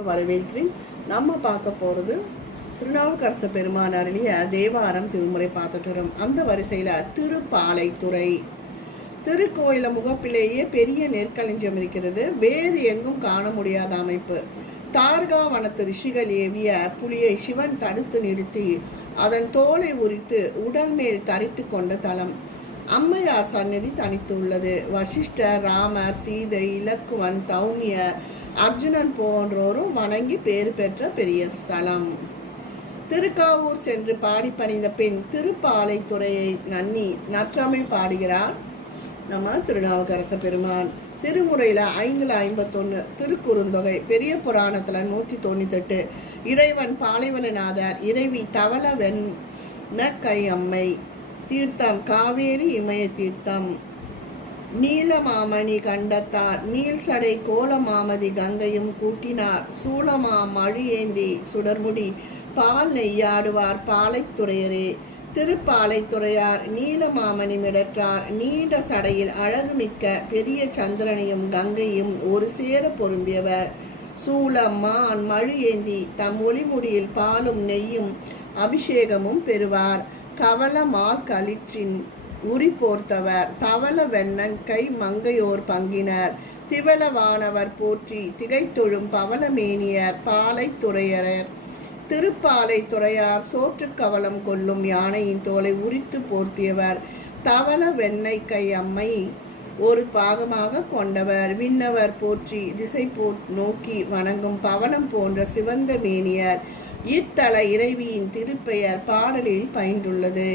வரவேற்கிறேன். நம்ம பார்க்க போகிறது திருநாவுக்கரசு பெருமான் அருளிய தேவாரம் திருமுறை பார்த்துட்டு வரோம் அந்த வரிசையில் திருப்பாலைத்துறை. திருக்கோயில முகப்பிலேயே பெரிய நெற்களஞ்சியம் இருக்கிறது. வேறு எங்கும் காண முடியாத அமைப்பு. தார்கா வனத்து ரிஷிகள் ஏவிய புலியை சிவன் தடுத்து நிறுத்தி அதன் தோலை உரித்து உடல் மேல் தரித்து கொண்ட தலம். அம்மையார் சந்நிதி தனித்து உள்ளது. வசிஷ்டர் ராமர் சீதை இலக்குவன் தௌமியர் அர்ஜுனன் போன்றோரும் வணங்கி பேறு பெற்ற பெரிய ஸ்தலம். திருக்காவூர் சென்று பாடி பணிந்த பின் திருப்பாலைத்துறையை நன்னி நற்றமிழ் பாடுகிறார். நம்ம திருநாவுக்கரச பெருமான். திருமுறையில் ஐந்துல ஐம்பத்தொன்று திருக்குறுந்தொகை பெரிய புராணத்தில் நூற்றி தொண்ணூத்தெட்டு இறைவன் பாலைவனநாதர் இறைவி தவள வெண் கை அம்மை தீர்த்தம் காவேரி இமய தீர்த்தம். நீலமாமணி கண்டத்தார். நீல் சடை கோலமாமதி கங்கையும் கூட்டினார். சூளமா மழியேந்தி சுடர்முடி. பால் நெய்யாடுவார் பாலைத்துறையரே. திருப்பாலைத்துறையார் நீலமாமணி மிடற்றார். நீண்ட சடையில் அழகுமிக்க பெரிய சந்திரனையும் கங்கையும் ஒரு சேர பொருந்தியவர். சூளம் மான் மழு ஏந்தி தம் ஒளிமுடியில் பாலும் நெய்யும் அபிஷேகமும் பெறுவார். கவல மா உரி போர்த்தவர் தவள வெண்ணங்கை மங்கையோர் பங்கினர். திவளவானவர் போற்றி திகைத்தொழும் பவளமேனியர் பாலைத்துறையரர் திருப்பாலை துறையார் சோற்று கவலம் கொள்ளும் யானையின் தோலை உரித்து போர்த்தியவர். தவள வெண்ணெய் கை அம்மை ஒரு பாகமாக கொண்டவர். விண்ணவர் போற்றி திசை போ நோக்கி வணங்கும் பவளம் போன்ற சிவந்த மேனியர். இத்தல இறைவியின் திருப்பெயர் பாடலில் பயின்றுள்ளது.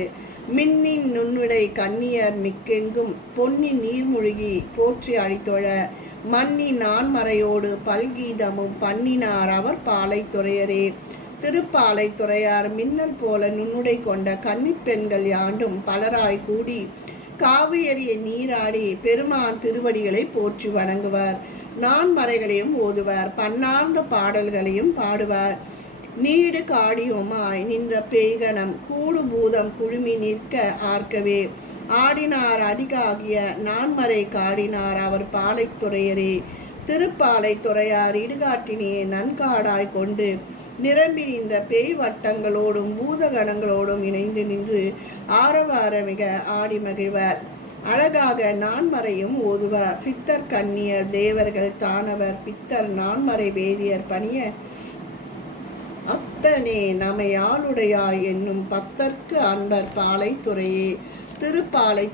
மின்னின் நுண்ணுடை கன்னியர் மிக்கெங்கும் பொன்னி நீர்மூழ்கி போற்றி அழித்தொழ மன்னி நான்மறையோடு பல்கீதமும் பண்ணினார் அவர் பாலை துறையரே. திருப்பாலை துறையார் மின்னல் போல நுண்ணுடை கொண்ட கன்னிப்பெண்கள் யாண்டும் பலராய் கூடி காவியறிய நீராடி பெருமான் திருவடிகளை போற்றி வணங்குவார். நான்மறைகளையும் ஓதுவார் பன்னார்ந்த பாடல்களையும் பாடுவார். நீடு காடியோமாய் நின்ற பேய்கணம் கூடு பூதம் குழுமி நிற்க ஆர்க்கவே. ஆடினார் அடிகாகிய நான்மறை காடினார் அவர் பாலைத்துறையரே திருப்பாலை துறையார் இடுகாட்டினியே நன்காடாய் கொண்டு நிரம்பி நின்ற பேய் வட்டங்களோடும் பூதகணங்களோடும் இணைந்து நின்று ஆரவார மிக ஆடி மகிழ்வர். அழகாக நான்மறையும் ஓதுவார். சித்தர் கன்னியர் தேவர்கள் தானவர் பித்தர் நான்மறை வேதியர் பணிய அத்தனே நமையாளுடையாய் என்னும் பத்தர்க்கு அன்பர் பாலை துறையே திருப்பாலை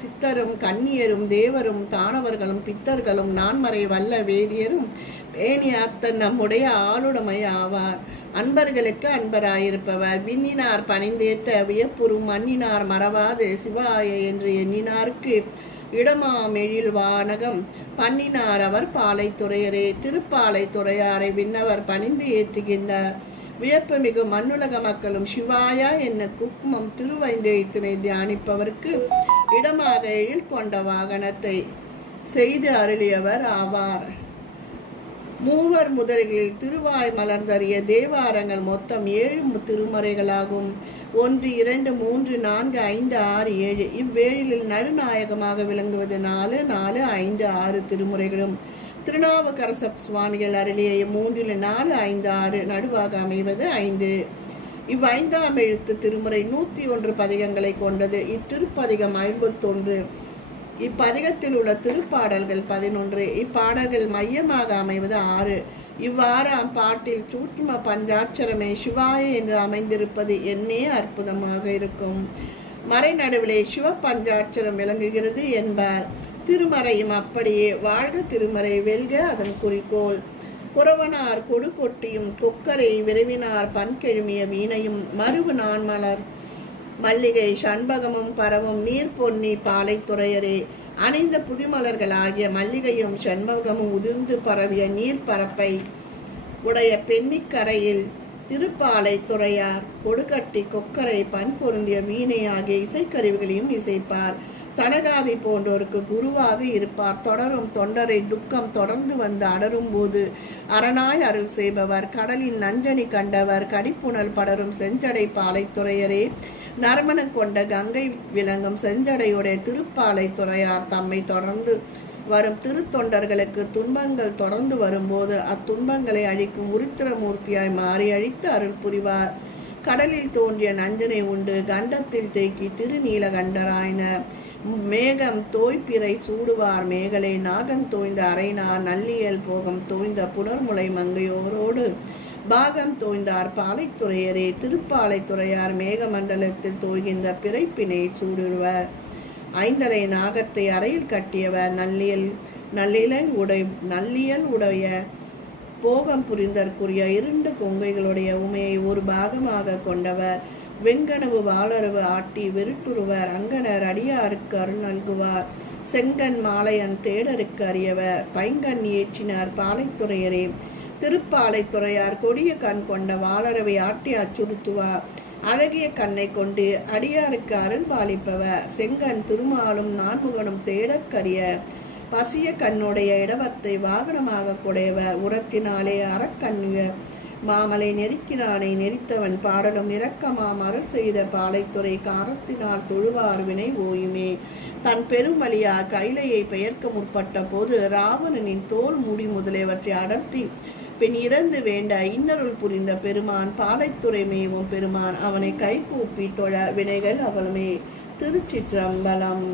சித்தரும் கன்னியரும் தேவரும் தானவர்களும் பித்தர்களும் நான்மறை வல்ல வேதியரும் பேணி அத்தன் நம்முடைய ஆளுடைமை ஆவார். அன்பர்களுக்கு அன்பராயிருப்பவர். விண்ணினார் பணிந்தேத்த வியப்புறும் மண்ணினார் மறவாது சிவாய என்று எண்ணினார்க்கு இடமாமெழில் வானகம். பண்ணினார் அவர் பாலை துறையரே திருப்பாலை துறையாரை விண்ணவர் பணிந்து ஏற்றுகின்றார். வியப்புமிகு மண்ணுலக மக்களும் சிவாயா என்ன குக்குமம் திருவைந்தெழுத்தினை தியானிப்பவர்க்கு இடமாக எழில் கொண்ட வாகனத்தை செய்து அருளியவர் ஆவார். மூவர் முதல்களில் திருவாய் மலர்ந்தறிய தேவாரங்கள் மொத்தம் ஏழு திருமறைகளாகும். ஒன்று இரண்டு மூன்று நான்கு ஐந்து ஆறு ஏழு இவ்வேழில் நடுநாயகமாக விளங்குவது நாலு நாலு ஐந்து ஆறு திருமுறைகளும். திருநாவுக்கரச சுவாமிகள் அருளிய மூன்றில் நாலு ஐந்து ஆறு நடுவாக அமைவது ஐந்து. இவ்வைந்தாம் எழுத்து திருமுறை நூற்றி ஒன்று பதிகங்களை கொண்டது. இத்திருப்பதிகம் ஐம்பத்தொன்று. இப்பதிகத்தில் உள்ள திருப்பாடல்கள் பதினொன்று. இப்பாடல்கள் மையமாக அமைவது ஆறு. இவ்வாறாம் பாட்டில் சூட்சும பஞ்சாட்சரமே சிவாய என்று அமைந்திருப்பது என்னே அற்புதமாக இருக்கும். மறைநடுவிலே சிவ பஞ்சாட்சரம் விளங்குகிறது என்பார். திருமறையும் அப்படியே வாழ்க திருமறை வெல்க அதன் குறிக்கோள். புறவனார் கொடுக்கொட்டியும் கொக்கரை விரைவினார் பன்கெழுமிய வீணையும் மருவு நான்மலர் மல்லிகை சண்பகமும் பரவும் நீர் பொன்னி பாலைத்துறையரே. அணிந்த புதுமலர்களாகிய மல்லிகையும் சண்பகமும் உதிர்ந்து பரவிய நீர் பரப்பை உடைய பெண்ணிக்கரையில் திருப்பாலை துறையார் கொடுக்கட்டி கொக்கரை பண் பொருந்திய வீணை ஆகிய இசைக்கருவிகளையும் இசைப்பார். சனகாதி போன்றோருக்கு குருவாக இருப்பார். தொடரும் தொண்டரை துக்கம் தொடர்ந்து வந்து அடரும் போது அரணாய் அருள் செய்பவர். கடலின் நஞ்சனி கண்டவர். கடிப்புணல் படரும் செஞ்சடை பாலைத்துறையரே. நறுமணம் கொண்ட கங்கை விளங்கும் செஞ்சடையுடைய திருப்பாலை துறையார் தம்மை தொடர்ந்து வரும் திருத்தொண்டர்களுக்கு துன்பங்கள் தொடர்ந்து வரும்போது அத்துன்பங்களை அழிக்கும் உருத்திரமூர்த்தியாய் மாறி அழித்து அருள் புரிவார். கடலில் தோன்றிய நஞ்சனை உண்டு. கண்டத்தில் தேக்கி திருநீலகண்டராயின. மேகம் தோய்பிறை சூடுவார். மேகலை நாகம் தோய்ந்த அரைனார் நல்லியல் போகம் தோய்ந்த புனர்முலை மங்கையோரோடு. பாகம் தோய்ந்தார் பாலைத்துறையரே திருப்பாலைத்துறையார் மேகமண்டலத்தில் தோய்கின்ற பிறைப்பினை சூடுவர். ஐந்தலை நாகத்தை அறையில் கட்டியவர். நல்லியல் நல்லிலை உடை நல்லியல் உடைய போகம் புரிந்தற்குரிய இரண்டு கொங்கைகளுடைய உமையை ஒரு பாகமாக கொண்டவர். வெண்கனவு வாளரவு ஆட்டி வெருட்டுருவர் அங்கனர் அடியாருக்கு அருள் நல்குவார். செங்கன் மாலையன் தேடருக்கு அறியவர் பைங்கன் ஏற்றினார் பாலைத்துறையரே. திருப்பாலைத்துறையார் கொடிய கண் கொண்ட வாளரவை ஆட்டி அச்சுறுத்துவார். அழகிய கண்ணை கொண்டு அடியாருக்கு அருள் பாலிப்பவர். செங்கன் திருமாலும் நான்முகனும் தேடற்கரிய பசிய கண்ணுடைய இடவத்தை வாகனமாக குடையவர். உரத்தினாலே அறக்கண்ணிய மாமலை நெருக்கினானை நெரித்தவன் பாடலும் இரக்கமாம் அருள் செய்த பாலைத்துறை காரத்தினால் தொழுவார் வினை ஓயுமே. தன் பெருமலியா கைலையை பெயர்க்க முற்பட்ட போது ராவணனின் தோல் முடி முதலியவற்றை அடர்த்தி பின் இறந்து வேண்ட இன்னருள் புரிந்த பெருமான் பாலைத்துறை மேவும் பெருமான் அவனை கைகூப்பி தொழ வினைகள் அவளுமே திருச்சிற்றம்பலம்.